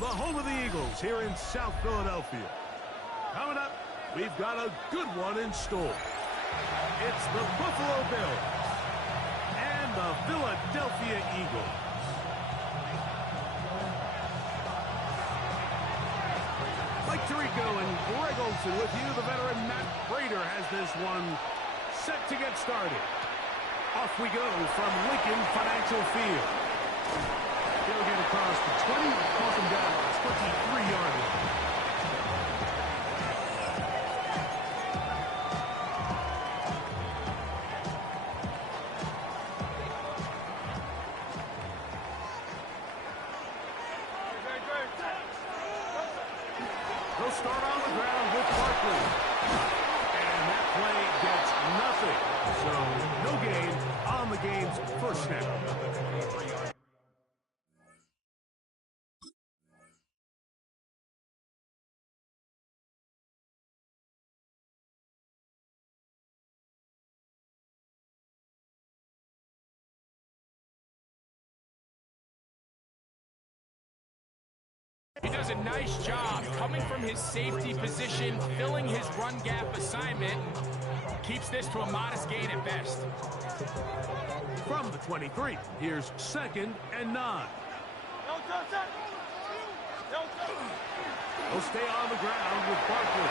the home of the Eagles here in South Philadelphia. Coming up, we've got a good one in store. It's the Buffalo Bills and the Philadelphia Eagles. Mike Tirico and Greg Olsen with you. The veteran Matt Prater has this one set to get started. Off we go from Lincoln Financial Field. He'll get across the 20, cross him down to the 23-yard line. They'll start on the ground with Barkley. And that play gets nothing. So no gain on the game's first snap. He does a nice job coming from his safety position, filling his run gap assignment, keeps this to a modest gain at best. From the 23, here's 2nd and 9. He'll stay on the ground with Barkley.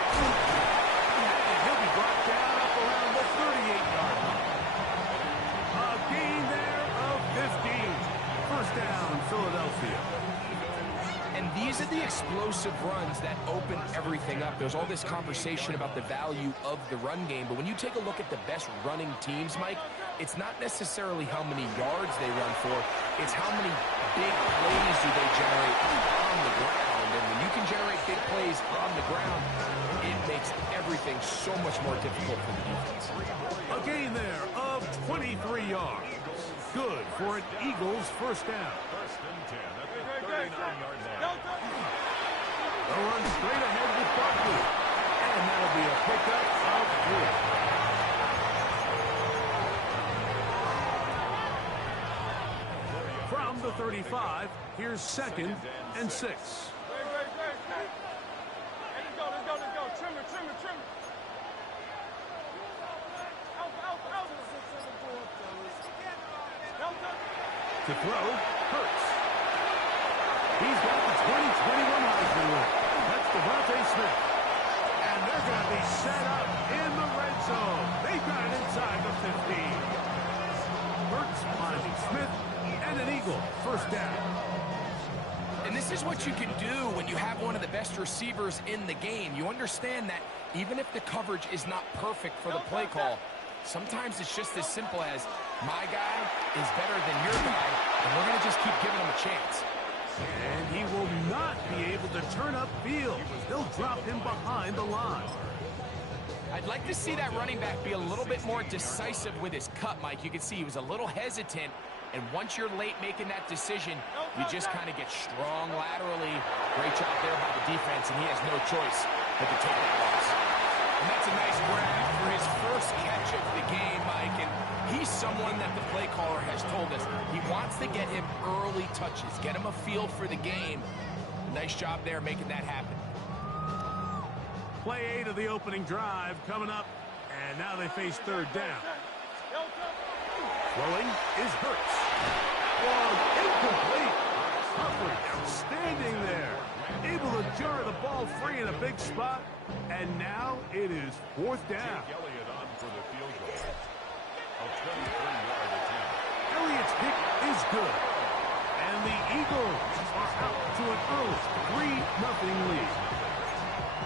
And he'll be brought down up around the 38-yard line. A gain there of 15. First down, Philadelphia. And these are the explosive runs that open everything up. There's all this conversation about the value of the run game, but when you take a look at the best running teams, Mike, it's not necessarily how many yards they run for, it's how many big plays do they generate on the ground. And when you can generate big plays on the ground, it makes everything so much more difficult for the defense. A gain there of 23 yards. Good for an Eagles first down. First and 10 at the 39-yard line. They'll run straight ahead with Barkley. And that'll be a pickup of 4. From the 35, here's 2nd and 6. Let's go. Trim it. To throw, Hurts. He's got the 2021 Heisman winner. That's Devontae Smith. And they're going to be set up in the red zone. They've got it inside the 15. Hurts finding Smith and an Eagle. First down. And this is what you can do when you have one of the best receivers in the game. You understand that even if the coverage is not perfect for the play call, sometimes it's just as simple as my guy is better than your guy, and we're going to just keep giving him a chance. And he will not be able to turn upfield. They'll drop him behind the line. I'd like to see that running back be a little bit more decisive with his cut, Mike. You can see he was a little hesitant, and once you're late making that decision, you just kind of get strong laterally. Great job there by the defense, and he has no choice but to take that loss. And that's a nice grab for his first catch of the game, Mike, and he's someone that the play caller has told us he wants to get him early touches, get him a feel for the game. Nice job there making that happen. Play 8 of the opening drive coming up, and now they face 3rd down. Throwing is Hurts. Ball incomplete. Humphrey outstanding there. Able to jar the ball free in a big spot, and now it is 4th down. Jake Elliott on for the field goal. A 23-yard attempt. Elliott's kick is good, and the Eagles are out to an early 3-0 lead.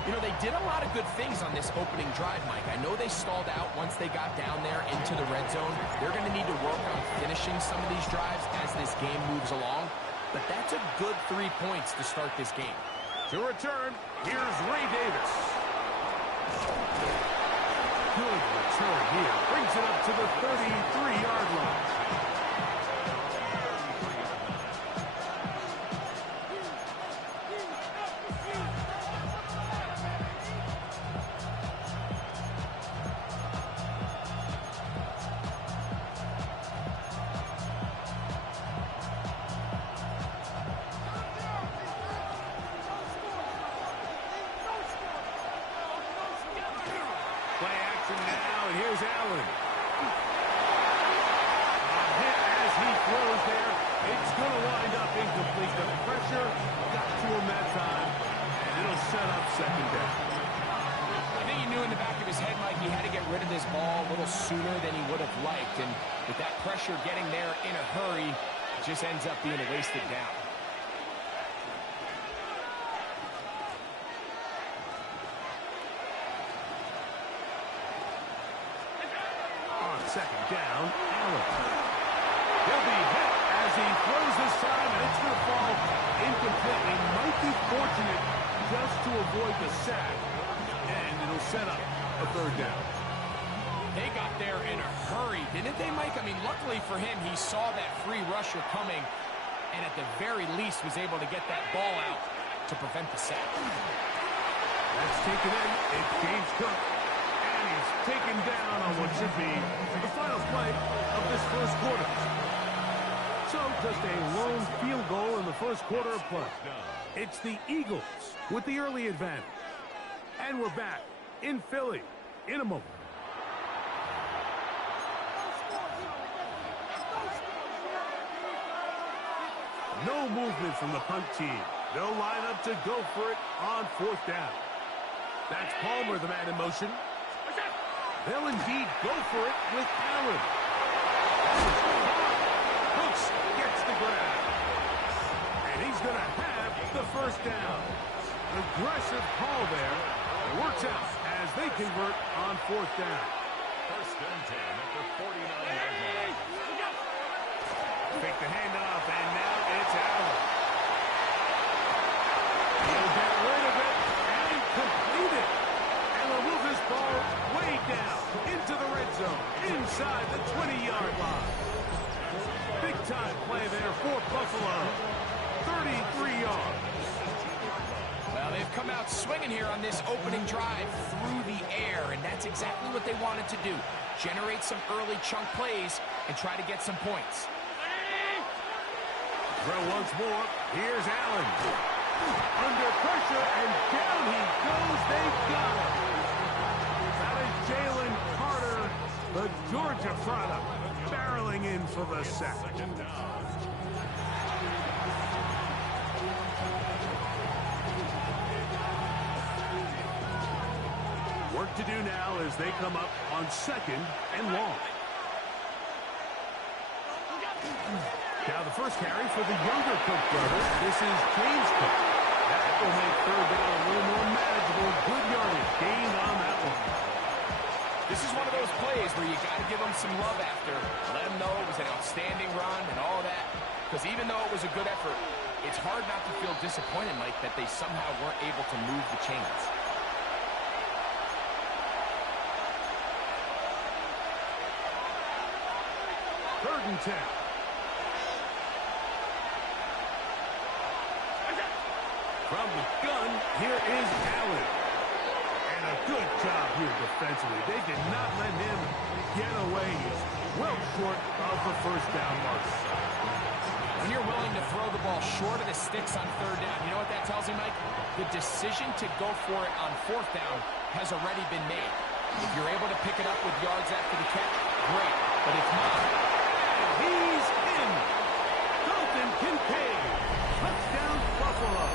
You know, they did a lot of good things on this opening drive, Mike. I know they stalled out once they got down there into the red zone. They're going to need to work on finishing some of these drives as this game moves along. But that's a good 3 points to start this game. To return, here's Ray Davis. Good return here. Brings it up to the 33-yard line. this ball a little sooner than he would have liked. And with that pressure getting there in a hurry, it just ends up being a wasted down. On second down, Allen. He'll be hit as he throws this time, and it's going to fall incomplete. He might be fortunate just to avoid the sack, and it'll set up a third down. They got there in a hurry, didn't they, Mike? I mean, luckily for him, he saw that free rusher coming, and at the very least was able to get that ball out to prevent the sack. That's taken in. It's James Cook, and he's taken down on what should be the final play of this first quarter. So just a lone field goal in the first quarter of play. It's the Eagles with the early advantage. And we're back in Philly in a moment. No movement from the punt team. They'll line up to go for it on fourth down. That's Palmer, the man in motion. They'll indeed go for it with Allen. Hooks gets the grab. And he's going to have the first down. Aggressive call there. It works out as they convert on fourth down. First and 10 at the 49-yard line. Fake the handoff, and now it's Allen. He'll get rid of it and complete it. And will move this ball way down into the red zone, inside the 20-yard line. Big-time play there for Buffalo. 33 yards. Well, they've come out swinging here on this opening drive through the air, and that's exactly what they wanted to do. Generate some early chunk plays and try to get some points. Throw once more. Here's Allen. Under pressure, and down he goes. They got him. That is Jalen Carter, the Georgia product, barreling in for the sack. Work to do now as they come up on second and long. Now the first carry for the younger Cook brothers. This is James Cook. That will make third down a little more manageable. Good yardage gained on that one. This is one of those plays where you got to give them some love after. Let them know it was an outstanding run and all that. Because even though it was a good effort, it's hard not to feel disappointed, Mike, that they somehow weren't able to move the chains. Third and 10. From the gun, here is Allen. And a good job here defensively. They did not let him get away. He's well short of the first down mark. When you're willing to throw the ball short of the sticks on third down, you know what that tells me, Mike? The decision to go for it on fourth down has already been made. If you're able to pick it up with yards after the catch, great. But if not, he's in. Dalton Kincaid. Touchdown, Buffalo.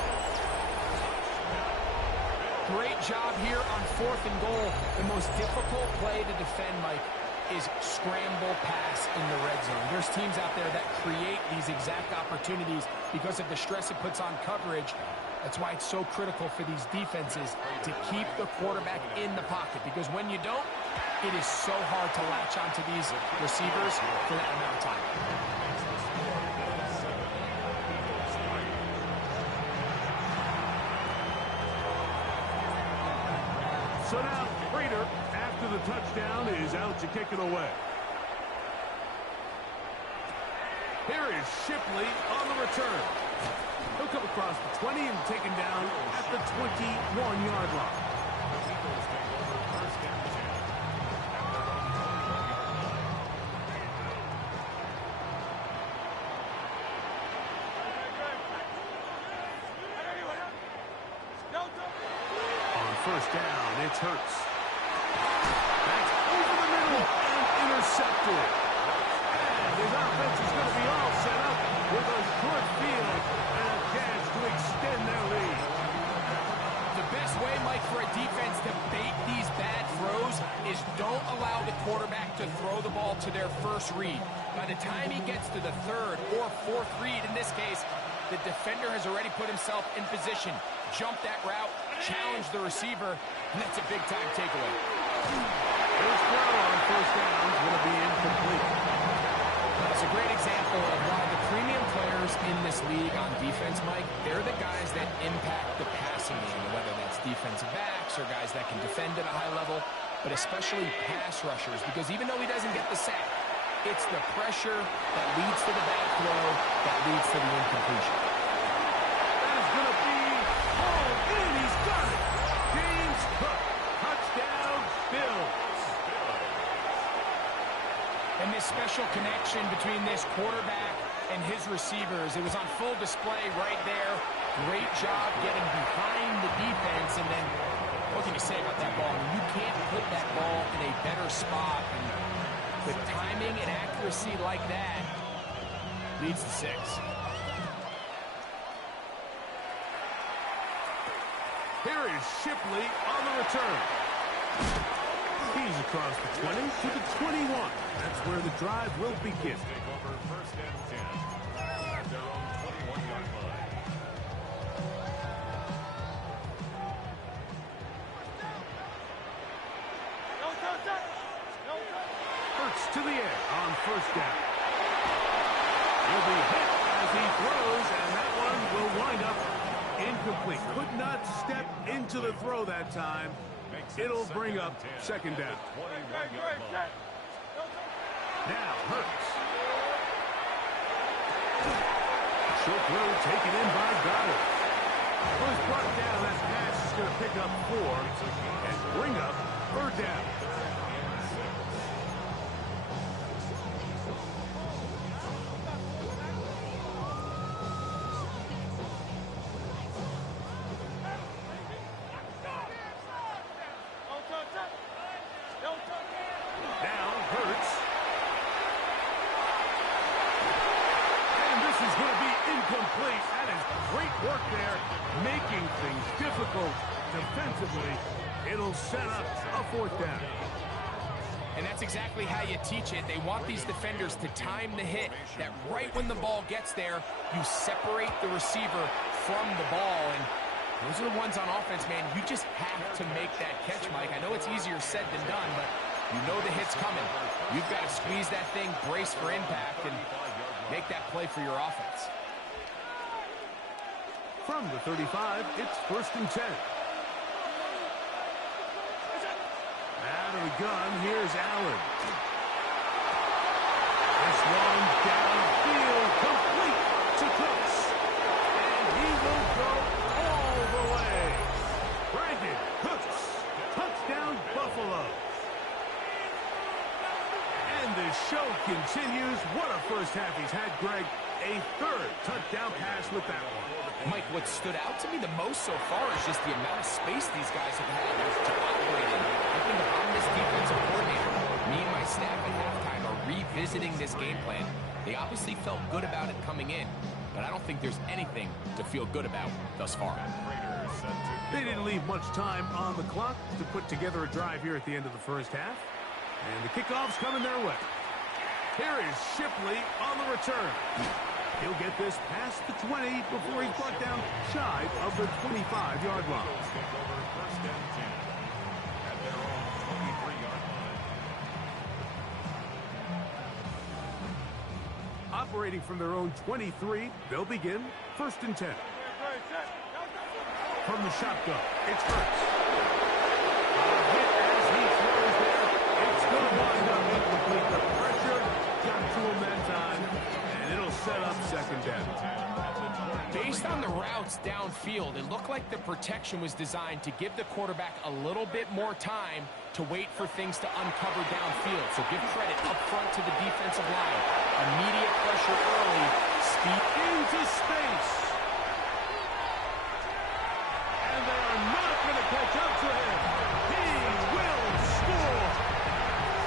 Great job here on fourth and goal. The most difficult play to defend, Mike, is scramble pass in the red zone. There's teams out there that create these exact opportunities because of the stress it puts on coverage. That's why it's so critical for these defenses to keep the quarterback in the pocket, because when you don't, it is so hard to latch onto these receivers for that amount of time. So now, Prater, after the touchdown, is out to kick it away. Here is Shipley on the return. He'll come across the 20 and taken down at the 21-yard line. First down, it's Hurts. That's over the middle and intercepted. And his offense is going to be all set up with a short field and a chance to extend their lead. The best way, Mike, for a defense to bait these bad throws is don't allow to throw the ball to their first read. By the time he gets to the third or fourth read, in this case, the defender has already put himself in position, jumped that route, challenged the receiver, and that's a big-time takeaway. His throw on first down is going to be incomplete. It's a great example of why the premium players in this league on defense, Mike, they're the guys that impact the passing game, whether that's defensive backs or guys that can defend at a high level, but especially pass rushers, because even though he doesn't get the sack, it's the pressure that leads to the bad throw that leads to the incompletion. That is going to be hauled in. He's got it. James Cook. Touchdown, Bills. And this special connection between this quarterback and his receivers, it was on full display right there. Great job getting behind the defense. And then, what can you say about that ball? I mean, you can't put that ball in a better spot. And with timing and accuracy like that, leads to 6. Here is Shipley on the return. He's across the 20 to the 21. That's where the drive will begin. Take over first and 10 at their own 21-yard line. Hurts to the air on first down. He'll be hit as he throws, and that one will wind up incomplete. Could not step into the throw that time. It'll bring up second down. Now Hurts. Short throw taken in by Goddard. Was brought down. That pass is going to pick up 4 and bring up third down. Now Hurts. And this is going to be incomplete. That is great work there, making things difficult defensively. It'll set up a fourth down. And that's exactly how you teach it. They want these defenders to time the hit, that right when the ball gets there, you separate the receiver from the ball. And those are the ones on offense, man. You just have to make that catch, Mike. I know it's easier said than done, but you know the hit's coming. You've got to squeeze that thing, brace for impact, and make that play for your offense. From the 35, it's first and 10. Out of the gun, here's Allen. This one downfield, complete to Cooks. And he will go all the way. Brandon Cooks, touchdown Buffalo. And the show continues. What a first half he's had, Greg. A third touchdown pass with that one. Mike, what stood out to me the most so far is just the amount of space these guys have had to operate in. I think if I'm this defensive coordinator, me and my staff at halftime are revisiting this game plan. They obviously felt good about it coming in, but I don't think there's anything to feel good about thus far. They didn't leave much time on the clock to put together a drive here at the end of the first half. And the kickoff's coming their way. Here is Shipley on the return. He'll get this past the 20 before he's brought down shy of the 25-yard line. First and 10 at their own 23-yard line. Operating from their own 23, they'll begin first and 10. From the shotgun, it's Hurts. A hit as he throws there. It's going to wind up incomplete. The pressure got to him that time, and it'll set up second down. Based on the routes downfield, it looked like the protection was designed to give the quarterback a little bit more time to wait for things to uncover downfield. So give credit up front to the defensive line. Immediate pressure early, speed Into space. And they are not going to catch up to him. He will score.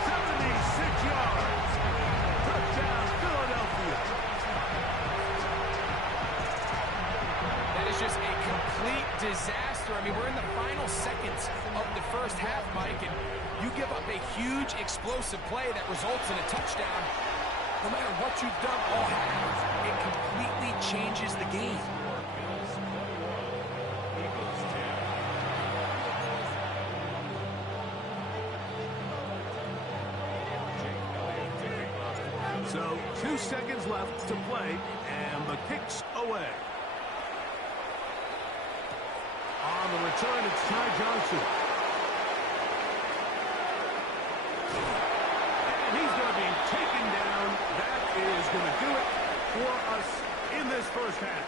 76 yards. Touchdown, Philadelphia. That is just a complete disaster faster. I mean, we're in the final seconds of the first half, Mike, and you give up a huge explosive play that results in a touchdown. No matter what you've done all half, it completely changes the game. So 2 seconds left to play, and the kick's away. On the return, it's Ty Johnson. And he's going to be taken down. That is going to do it for us in this first half.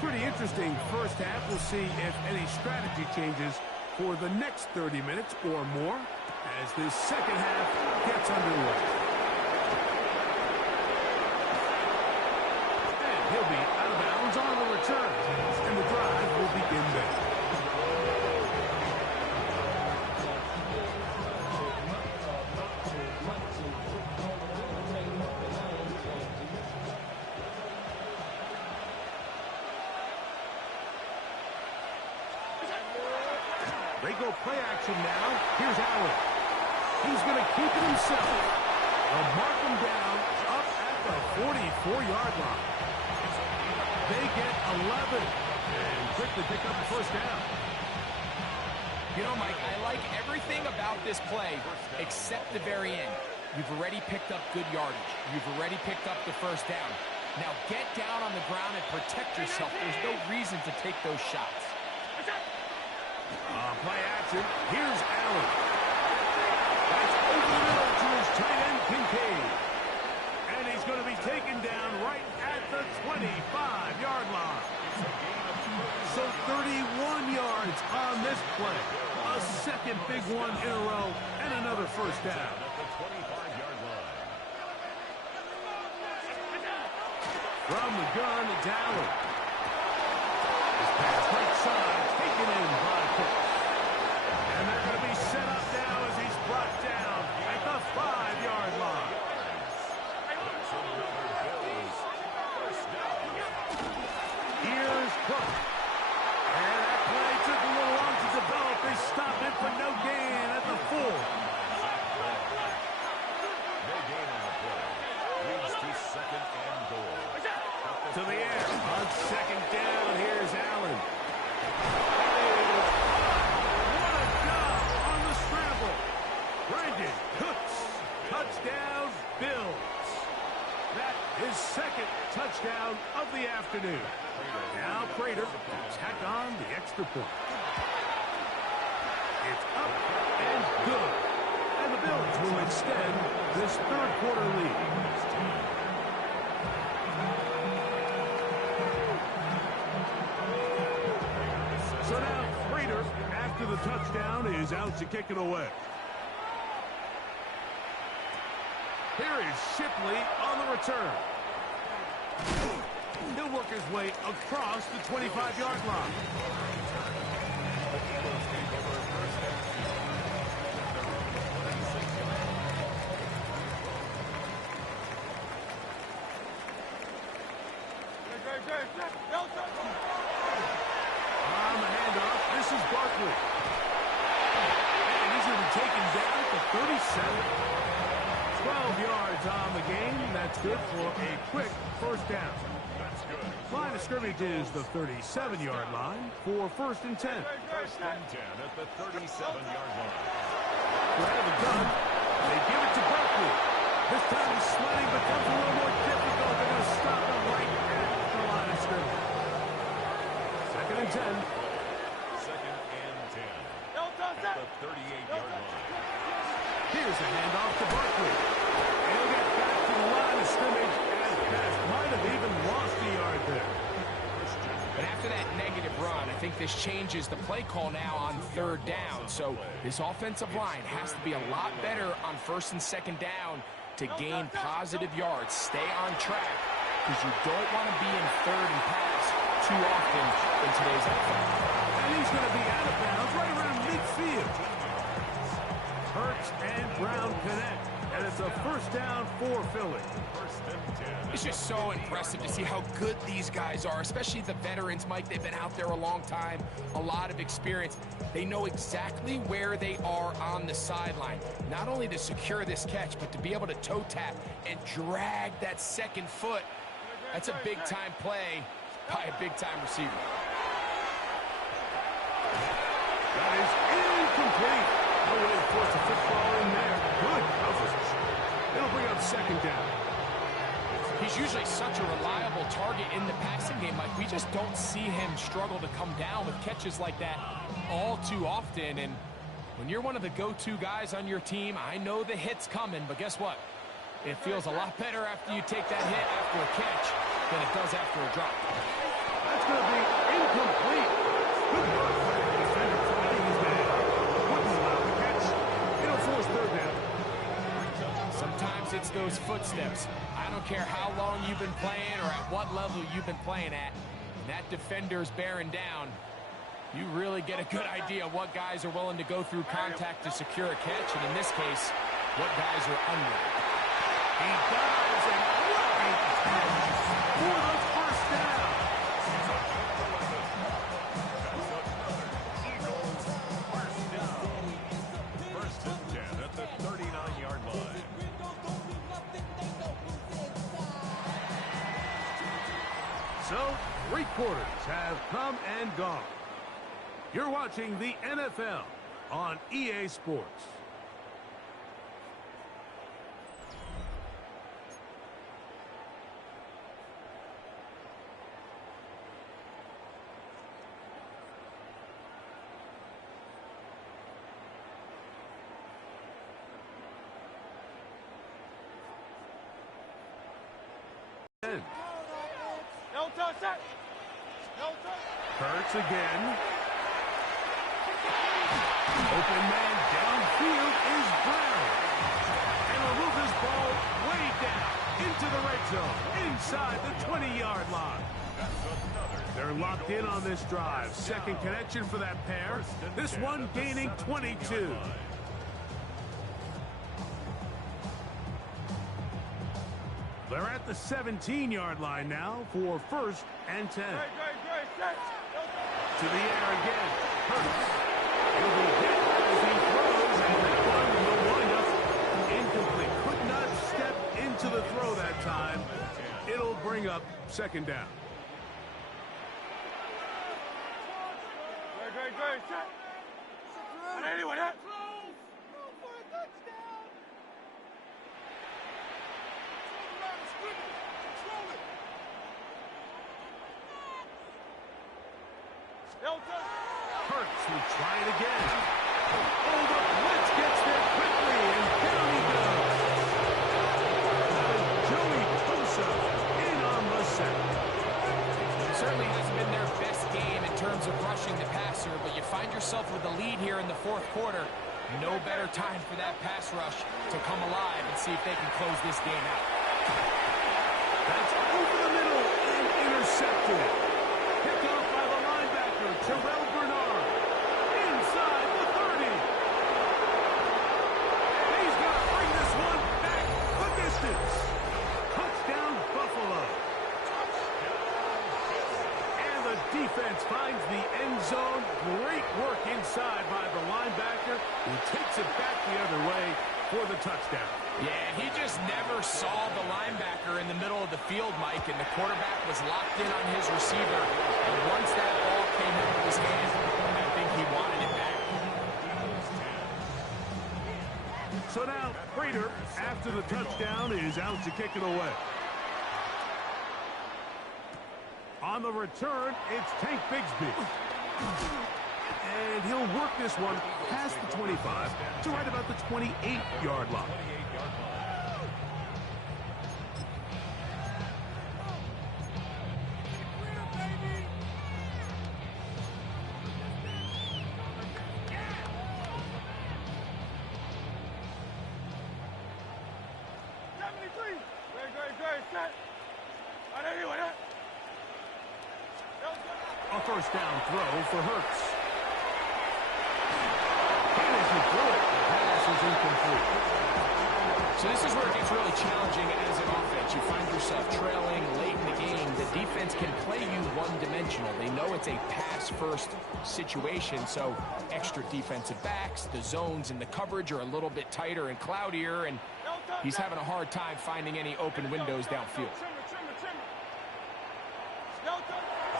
Pretty interesting first half. We'll see if any strategy changes for the next 30 minutes or more as this second half gets underway. And he'll be out of bounds on the return, and the drive will begin there. They go play action now. Here's Allen. He's going to keep it himself. They'll mark him down up at the 44-yard line. They get 11 and quickly pick up the first down. You know, Mike, I like everything about this play except the very end. You've already picked up good yardage. You've already picked up the first down. Now get down on the ground and protect yourself. There's no reason to take those shots. Play action. Here's Allen. That's over the middle to his tight end, Kincaid. And he's going to be taken down right at the 25-yard line. So 31 yards on this play. A second big one in a row and another first down. At the 25-yard line. From the gun, it's Allen. His pass right side, taken in by Pitts. And they're going to be set up now as he's brought down at the 5-yard line. Here's Cook. And that play took a little long to develop. They stop it for no gain at the 4. No gain on the play. Leads to second and goal. To the air. On second down, here's Allen. What a job on the scramble. Brandon Cooks. Touchdown, Bills. That is second touchdown of the afternoon. Now Prater to tack on the extra point. It's up and good. And the Bills will extend this third quarter lead. So now Prater, after the touchdown, is out to kick it away. Here is Shipley on the return. He'll work his way across the 25-yard line. On the handoff, this is Barkley. And he's going to be taken down at the 37. 12 yards on the game. That's good for a quick first down. That's good. Line of scrimmage is the 37-yard line for first and 10. First and 10 at the 37-yard line. They have a gun. They give it to Barkley. This time the sliding becomes a little more difficult. They're going to stop him right at the line of scrimmage. Second and 10. Second and 10 at the 38-yard line. Here's a handoff to Barkley. He'll get back to the line of scrimmage as Pass might have even lost a yard there. But after that negative run, I think this changes the play call now on third down. So this offensive line has to be a lot better on first and second down to gain positive yards. Stay on track because you don't want to be in third and pass too often in today's NFL. And he's going to be out of bounds right around midfield. Hurt Hurts and Brown connect, and it's a first down for Philly. First and 10. It's just so impressive to see how good these guys are, especially the veterans, Mike. They've been out there a long time, a lot of experience. They know exactly where they are on the sideline, not only to secure this catch, but to be able to toe tap and drag that second foot. That's a big-time play by a big-time receiver. That is incomplete. No way to force a football in there. Good coverage. It'll bring up second down. He's usually such a reliable target in the passing game. Like, we just don't see him struggle to come down with catches like that all too often. And when you're one of the go-to guys on your team, I know the hit's coming, but guess what? It feels a lot better after you take that hit after a catch than it does after a drop. That's going to be incomplete. Good work by the defender finding his man. Wouldn't allow the catch. It'll force third down. Sometimes it's those footsteps. I don't care how long you've been playing or at what level you've been playing at. When that defender's bearing down, you really get a good idea of what guys are willing to go through contact to secure a catch, and in this case, what guys are unwilling. He dives and what a catch for the first down. Eagles first down. First and 10 at the 39-yard line. So, 3 quarters have come and gone. You're watching the NFL on EA Sports. No touch that. No touch. Hurts again. Open man downfield is Brown. And will move this ball way down into the red zone, inside the 20-yard line. They're locked in on this drive. Second connection for that pair. This one gaining 22. They're at the 17-yard line now for first and 10. Great, set. To the air again. Hurts. He'll be hit as he throws, and that one will wind up incomplete. Could not step into the throw that time. It'll bring up second down. Great, set. And anyway, that. Hurts will try it again. Oh, the blitz gets there quickly, and down he goes. Joey Bosa in on the sack. It certainly hasn't been their best game in terms of rushing the passer, but you find yourself with a lead here in the fourth quarter. No better time for that pass rush to come alive and see if they can close this game out. That's over the middle and intercepted. Picked off by the linebacker, Terrell Bernard. Inside the 30. And he's going to bring this one back the distance. Touchdown, Buffalo. And the defense finds the end zone. Great work inside by the linebacker, who takes it back the other way for the touchdown. Yeah, he just never saw the linebacker in the middle of the field, Mike, and the quarterback was locked in on his receiver. And once that ball came into his hand, I think he wanted it back. So now, Prater, after the touchdown, is out to kick it away. On the return, it's Tank Bigsby. And he'll work this one past the 25 to right about the 28-yard line. Great, set. And anyway, that. A first down throw for Hurts. And as he threw it, the pass is incomplete. So this is where it gets really challenging as an offense. You find yourself trailing late in the game. The defense can play you one-dimensional. They know it's a pass-first situation, so extra defensive backs, the zones and the coverage are a little bit tighter and cloudier, and he's having a hard time finding any open windows downfield.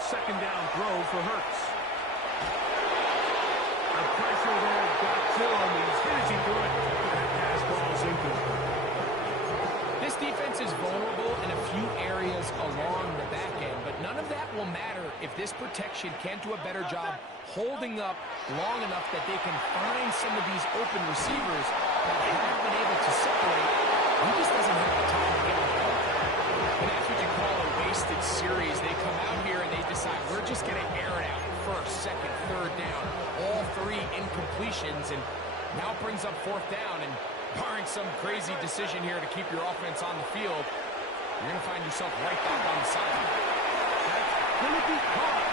Second down throw for Hurts. The pressure there got to him. He's finishing through it. That pass ball's incomplete. This defense is vulnerable in a few areas along the back end, but none of that will matter if this protection can't do a better job holding up long enough that they can find some of these open receivers that haven't been able to separate. He just doesn't have the time to get it done. And that's what you call a wasted series. They come out here and they decide, we're just going to air it out. First, second, third down. All three incompletions, and now brings up fourth down, and barring some crazy decision here to keep your offense on the field, you're going to find yourself right back on the sideline. That's going to be caught.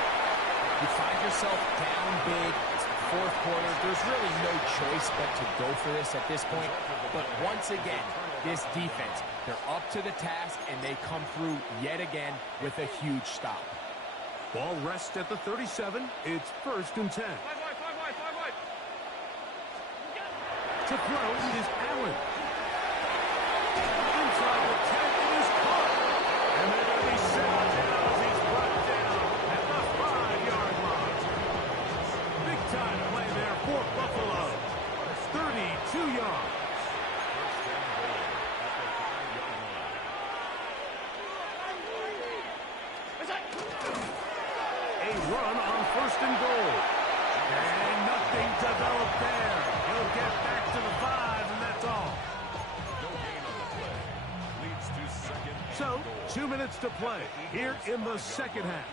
You find yourself down big. It's the fourth quarter. There's really no choice but to go for this at this point. But once again, this defense, they're up to the task, and they come through yet again with a huge stop. Ball rests at the 37. It's 1st and 10. To throw is Allen. Inside the 10, it is caught. And they're going to be set down as he's brought down at the 5-yard line. Big time play there for Buffalo. 32 yards. A run on 1st and goal. And nothing developed there. He'll get back to the 5, and that's all. No gain on the play. Leads to second. So, 2 minutes to play here in the second half.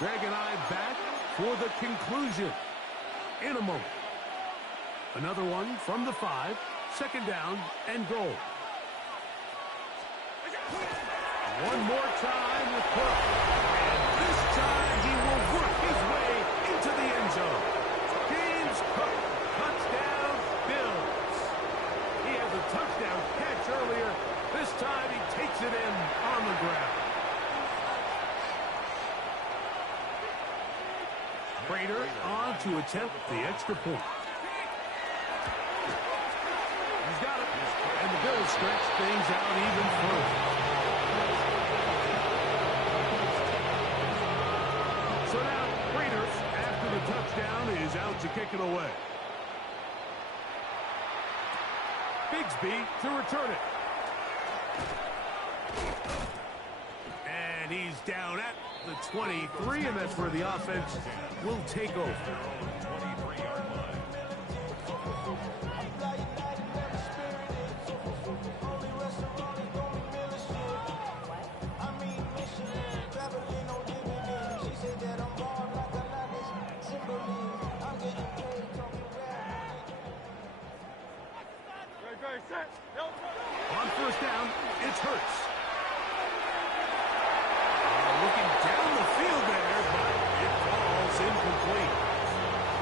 Greg and I back for the conclusion in a moment. Another one from the 5, 2nd down and goal. One more time with Cook. And this time he will work his way into the end zone. James Cook, touchdown Bills. He had the touchdown catch earlier. This time he takes it in on the ground. Prater on to attempt the extra point. He's got it. And the Bills stretch things out even further. So now, Prater, after the touchdown, is out to kick it away. Bigsby to return it. And he's down at the 23, and that's where the offense will take over. 23-yard line. On 1st down, it's Hurts. Looking down the field there, but it falls incomplete.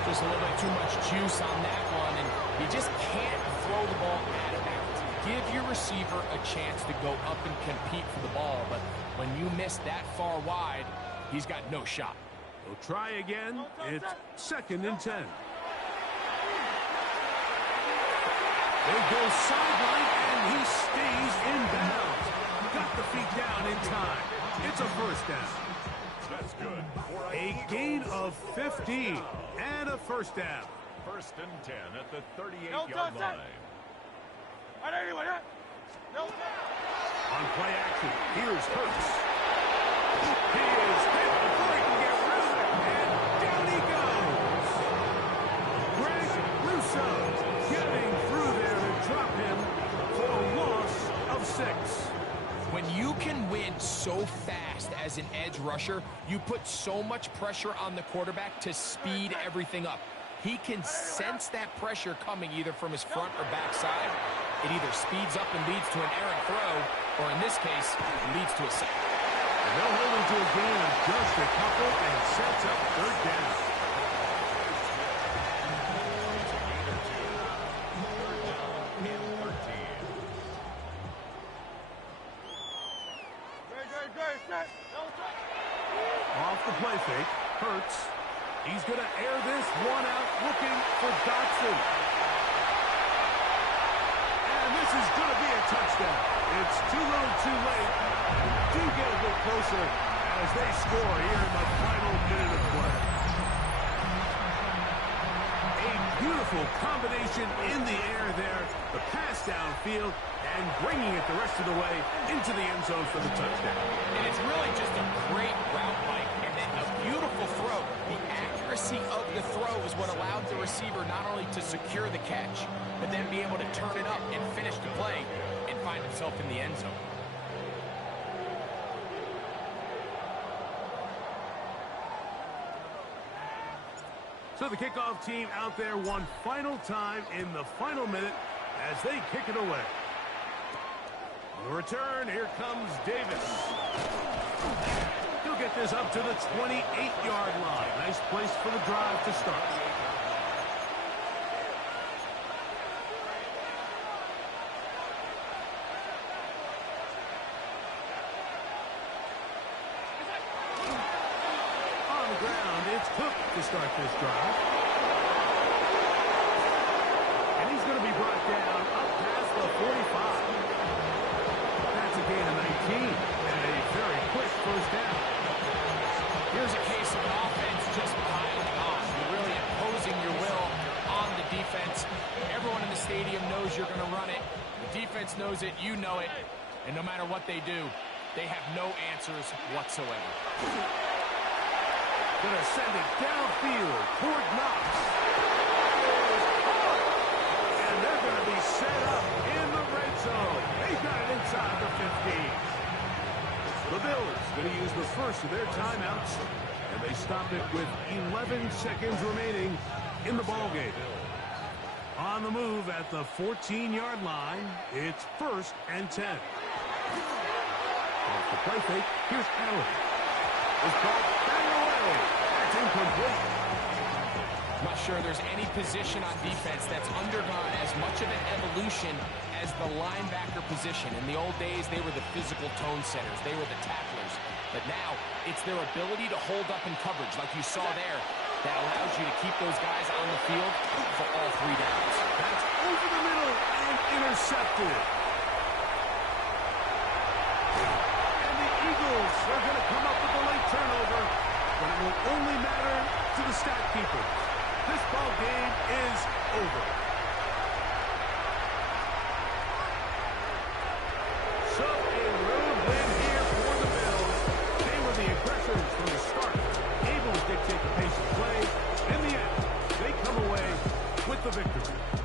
Just a little bit too much juice on that one, and you just can't throw the ball out of bounds. Give your receiver a chance to go up and compete for the ball, but when you miss that far wide, he's got no shot. We'll try again. It's 2nd and 10. They go sideline, and he stays in bounds. Got the feet down in time. It's a 1st down. That's good. A gain of 15 and a 1st down. 1st and 10 at the 38-yard line. On play action, here's Hurts. He is hit before he can get rid of it, and down he goes. Greg Rousseau getting through there to drop him for a loss of 6. When you can win so fast as an edge rusher, you put so much pressure on the quarterback to speed everything up. He can sense that pressure coming either from his front or back side. It either speeds up and leads to an errant throw, or in this case, leads to a sack. And they'll hold him to a gain of just a couple and sets up 3rd down. play fake. Hurts. He's going to air this one out, looking for Dotson. And this is going to be a touchdown. It's too little too late. Do get a bit closer as they score here in the final minute of play. A beautiful combination in the air there. The pass downfield and bringing it the rest of the way into the end zone for the touchdown. And it's really just a great route, Mike, and then a beautiful throw. The accuracy of the throw is what allowed the receiver not only to secure the catch, but then be able to turn it up and finish the play and find himself in the end zone. So the kickoff team out there one final time in the final minute as they kick it away. On the return, here comes Davis. He'll get this up to the 28-yard line. Nice place for the drive to start. On the ground, it's Cook to start this drive. And he's going to be brought down up past the 45. That's a gain of 19 and a very quick first down. Here's a case of an offense just piling on. You're really imposing your will on the defense. Everyone in the stadium knows you're going to run it. The defense knows it, you know it. And no matter what they do, they have no answers whatsoever. Going to send it downfield toward Knox. And they're going to be set up in the red zone. They got it inside the 15. The Bills going to use the first of their timeouts. And they stop it with 11 seconds remaining in the ballgame. On the move at the 14-yard line, it's 1st and 10. Off the play fake, here's Allen. Is caught bang away. That's incomplete. I'm not sure there's any position on defense that's undergone as much of an evolution as the linebacker position. In the old days, they were the physical tone setters. They were the tacklers. But now, it's their ability to hold up in coverage, like you saw there, that allows you to keep those guys on the field for all 3 downs. That's over the middle and intercepted. And the Eagles are going to come up with a late turnover, but it will only matter to the stat keepers. This ball game is over. So a road win here for the Bills. They were the aggressors from the start, able to dictate the pace of play. In the end, they come away with the victory.